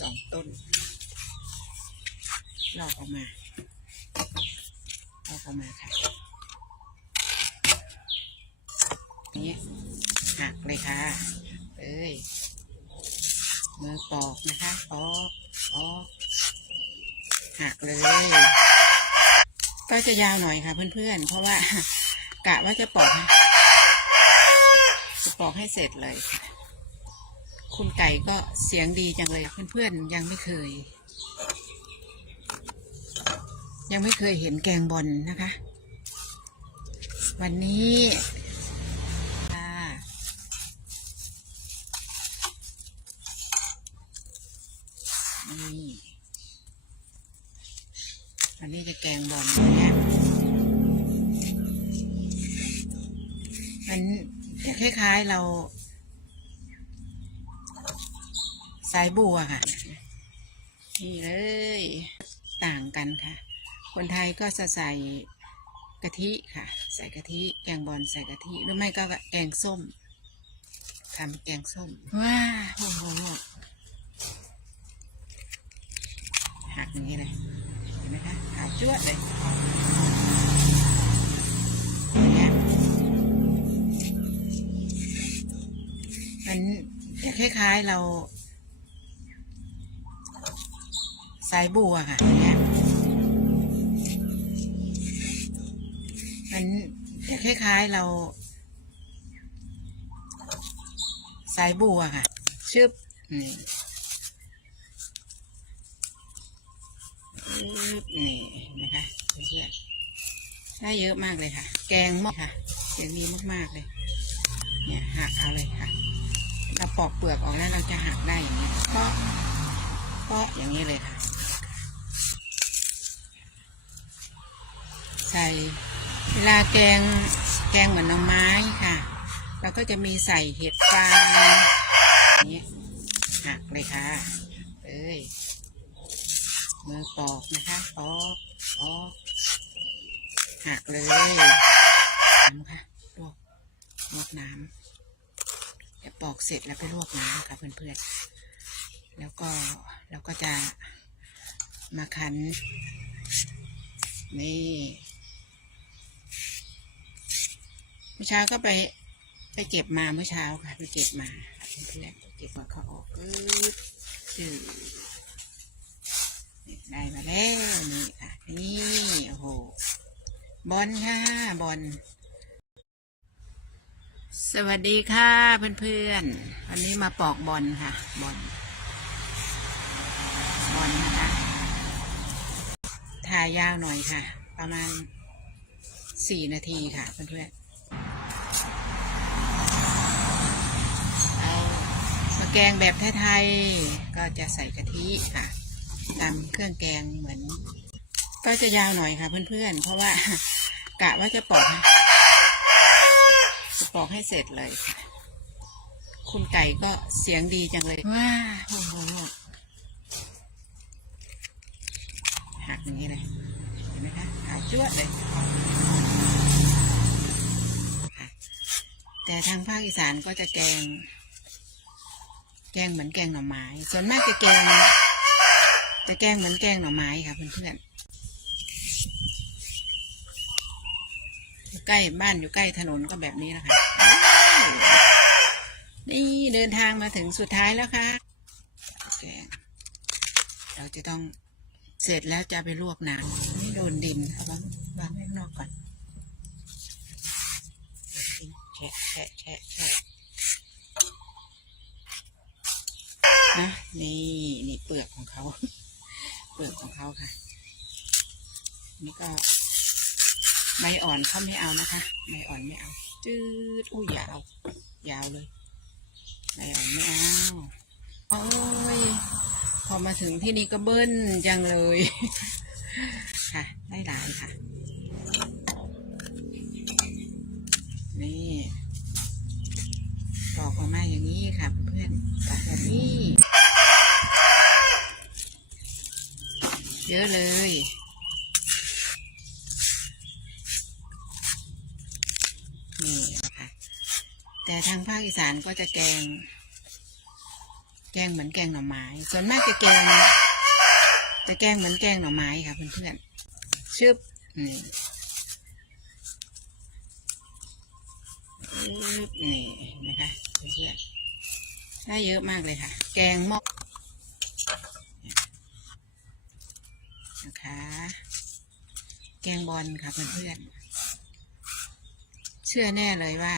สองต้นลอกออกมาลอกออกมาค่ะนี่หักเลยค่ะเอ้ยมือปอกนะคะปอกปอกหักเลย ก็จะยาวหน่อยค่ะเพื่อนๆ เพราะว่ากะว่าจะปอกจะปอกให้เสร็จเลยค่ะ คุณไก่ก็เสียงดีจังเลยเพื่อนๆยังไม่เคย ยังไม่เคยเห็นแกงบอลนะคะ วันนี้ค่ะนี่อันนี้จะแกงบอลนี่ยมันจะคล้ายๆเรา สายบัวค่ะ นี่เลย ต่างกันค่ะ คนไทยก็จะใส่กะทิค่ะ ใส่กะทิแกงบอลใส่กะทิหรือไม่ก็แกงส้มทำแกงส้ม ว้าโอ้โหหักอย่างนี้เลยเห็นไหมคะขาวจ้วดเลยอย่างเงี้ยมันจะคล้ายๆเรา สายบัวค่ะเนี่ยมันจะคล้ายๆเราสายบัวค่ะ ชึบนี่นี่นะคะเพื่อนได้เยอะมากเลยค่ะ แกงหม้อค่ะเสียงดีมากๆเลย เนี่ยหักเอาเลยค่ะ เราปอกเปลือกออกแล้วเราจะหักได้อย่างนี้ก็ก็อย่างนี้เลยค่ะ ใส่ เวลาแกงแกงเหมือนน่อไม้ค่ะ เราก็จะมีใส่เห็ดฟางอย่างนี้หักเลยค่ะ เอ้ยมือปอกนะคะปอกปอกหักเลยน้ำค่ะลวกลวกน้ำเดี๋ยวปอกเสร็จแล้วไปลวกน้ำค่ะเพื่อนๆ แล้วก็เราก็จะมาคั้นนี่ เมื่อเช้าก็ไป ไปเก็บมาเมื่อเช้าค่ะ ไปเก็บมาเพื่อนเก็บมาเขาออกปึ๊บจืดได้มาแล้วนี่ค่ะ นี่โอ้โหบอลค่ะบอลสวัสดีค่ะเพื่อนๆวันนี้มาปอกบอลค่ะบอลบอลนะคะถ่ายยาวหน่อยค่ะ ประมาณสี่นาทีค่ะเพื่อนๆเอามา แกงแบบไทยๆก็จะใส่กะทิค่ะตามเครื่องแกงเหมือน ก็จะยาวหน่อยค่ะเพื่อนๆ เพราะว่ากะว่าจะปอกปอกให้เสร็จเลยค่ะคุณไก่ก็เสียงดีจังเลย ว้าโอ้โหหักอย่างนี้เลยเห็นไหมคะขาวจ้วดเลย แต่ทางภาคอีสานก็จะแกง แกงเหมือนแกงหน่อไม้ ส่วนมากจะแกงจะแกงเหมือนแกงหน่อไม้ค่ะเพื่อนๆอยู่ใกล้บ้านอยู่ใกล้ถนนก็แบบนี้แหละค่ะนี่เดินทางมาถึงสุดท้ายแล้วค่ะแกงเราจะต้องเสร็จแล้วจะไปลวกน้ำไม่โดนดินเอาวางวางไว้ข้างนอกก่อนแฉะแฉะแฉะแฉะ นี่นี่เปลือกของเขา เปลือกของเขาค่ะ นี่ก็ใบอ่อนเขาไม่เอานะคะใบอ่อนไม่เอา จืดอุ้ยาว ยาวเลยใบอ่อนไม่เอาโอ้ยพอมาถึงที่นี่ก็เบิ้ลจังเลย ค่ะ ได้หลายค่ะ นี่ปอกออกมาอย่างนี้ค่ะเพื่อนปอกแบบนี้ เยอะเลย นี่นะคะ แต่ทางภาคอีสานก็จะแกงแแกงเหมือนแกงหน่อไม้ ส่วนมากจะแกง จะแกงเหมือนแกงหน่อไม้ค่ะเพื่อนๆชึบนี่ชึบนี่เห็นะคะเพื่อนๆได้เยอะมากเลยค่ะ แกงหม้อนะคะ แกงบอลค่ะเพื่อนๆ เชื่อแน่เลยว่า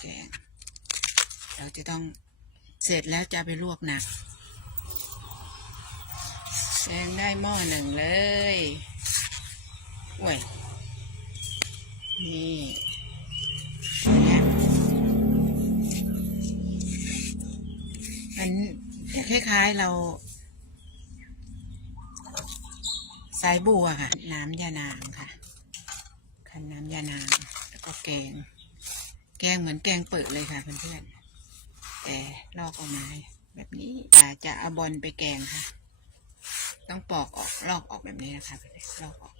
แกง เราจะต้องเสร็จแล้วจะไปลวกนักแกงได้หม้อหนึ่งเลยโอ้ยนี่นะมันคล้ายๆเรา สายบัวค่ะ น้ำยานางค่ะคันน้ำยานางแล้วก็แกง แกงเหมือนแกงเปิดเลยค่ะเพื่อนๆแต่ลอกออกมาแบบนี้อาจจะเอาบอลไปแกงค่ะ ต้องปอกออกลอกออกแบบนี้นะคะเพื่อนๆลอกออก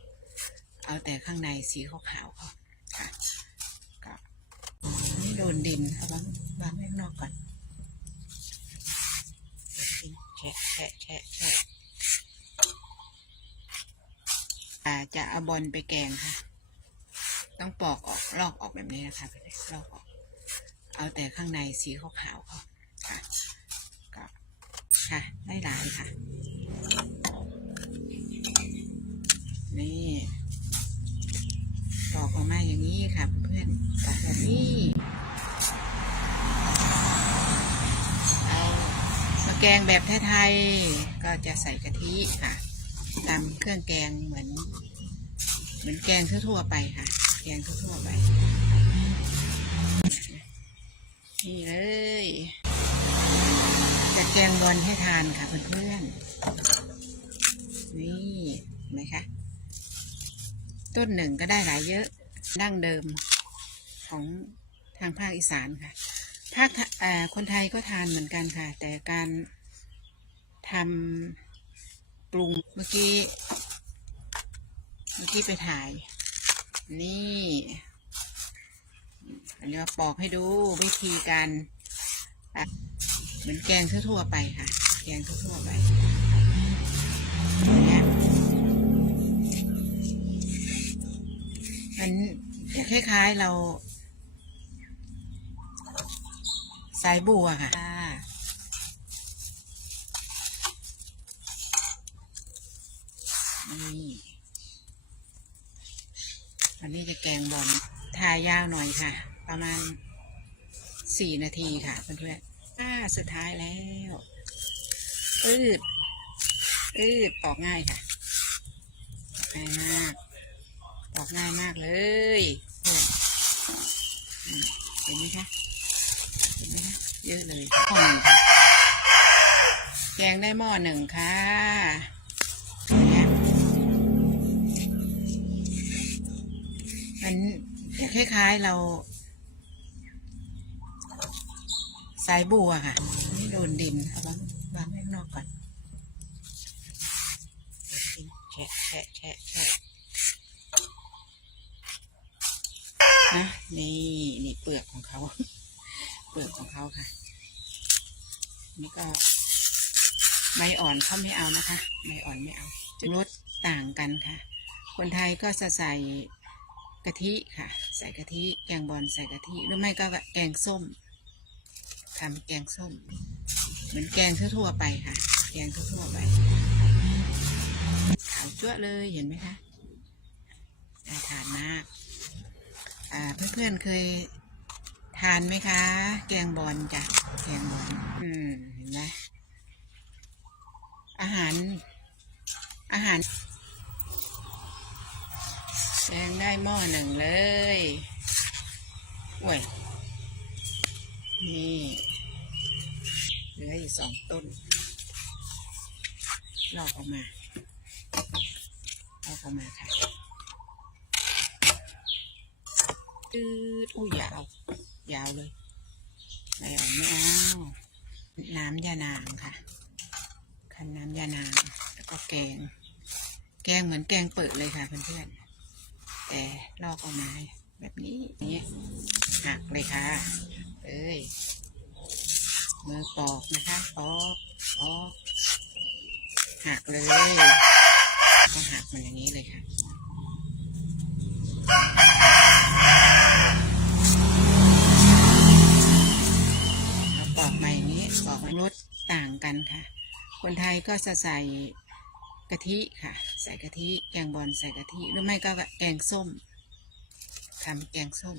เอาแต่ข้างในสีขาวๆค่ะก็นี่โดนดินเอาวางวางไว้ข้างนอกก่อนแฉะแฉะแฉะแฉะอา จะเอาบอลไปแกงค่ะ ต้องปอกออกลอกออกแบบนี้นะคะลอกออก เอาแต่ข้างในสีขาวๆค่ะก็ค่ะได้หลายค่ะ นี่ปอกออกมาอย่างนี้ค่ะเพื่อนแบบนี้ เอามาแกงแบบไทยๆก็จะใส่กะทิค่ะตามเครื่องแกงเหมือน เหมือนแกงทั่วๆไปค่ะ แกงทั่วๆไป นี่เลย จะแกงบอลให้ทานค่ะเพื่อนๆ นี่เห็นไหมคะ ต้นหนึ่งก็ได้หลายเยอะ ดั้งเดิมของทางภาคอีสานค่ะ ภาคคนไทยก็ทานเหมือนกันค่ะ แต่การทำปรุงเมื่อกี้ เมื่อกี้ไปถ่าย นี่อันนี้มาปอกให้ดูวิธีการอะเหมือนแกงทั่วๆไปค่ะ แกงทั่วๆไปเนี่ยมันจะคล้ายๆเรา สายบัวค่ะ นี่ อันนี้จะแกงบอลทายาวหน่อยค่ะ ประมาณสี่นาทีค่ะเพื่อนๆอ่าสุดท้ายแล้วอืดอืดปอกง่ายค่ะปอกง่ายมากปอกง่ายมากเลยเพื่อนเห็นไหมคะเห็นไหมคะเยอะเลยหม้อหนึ่งค่ะแกงได้หม้อหนึ่งค่ะ คล้ายๆ เราสายบัวค่ะนี่โดนดินเอาวางวางไว้ข้างนอกก่อนแฉะแฉะแฉะแฉะนะนี่นี่เปลือกของเขา เปลือกของเขาค่ะ นี่ก็ใบอ่อนเขาไม่เอานะคะใบอ่อนไม่เอารสต่างกันค่ะ คนไทยก็จะใส่ กะทิค่ะ ใส่กะทิแกงบอลใส่กะทิหรือไม่ก็แกงส้มทำแกงส้ม เหมือนแกงทั่วๆไปค่ะ แกงทั่วๆไปขาวจั่วเลยเห็นไหมคะน่าทานมากเพื่อนๆเคยทานไหมคะ แกงบอลจ้ะแกงบอลอืมเห็นไหมอาหารอาหาร แกงได้หม้อหนึ่งเลยโอ้ย นี่เหลืออีกสองต้น ลอกออกมา ลอกออกมาค่ะตืดอุ้ยยาว ยาวเลย ไม่เอาไม่เอา น้ำยานางค่ะคันน้ำยานาง แล้วก็แกง แกงเหมือนแกงเปิดเลยค่ะเพื่อนๆ แต่ลอกออกมาแบบนี้อย่างเงี้ยหักเลยค่ะเอ้ยมือปอกนะคะปอกปอกหักเลยก็หักมันอย่างนี้เลยค่ะเราปอกมาอย่างนี้ปอกรสต่างกันค่ะ คนไทยก็จะใส่ กะทิค่ะ ใส่กะทิแกงบอลใส่กะทิหรือไม่ก็แกงส้มทำแกงส้ม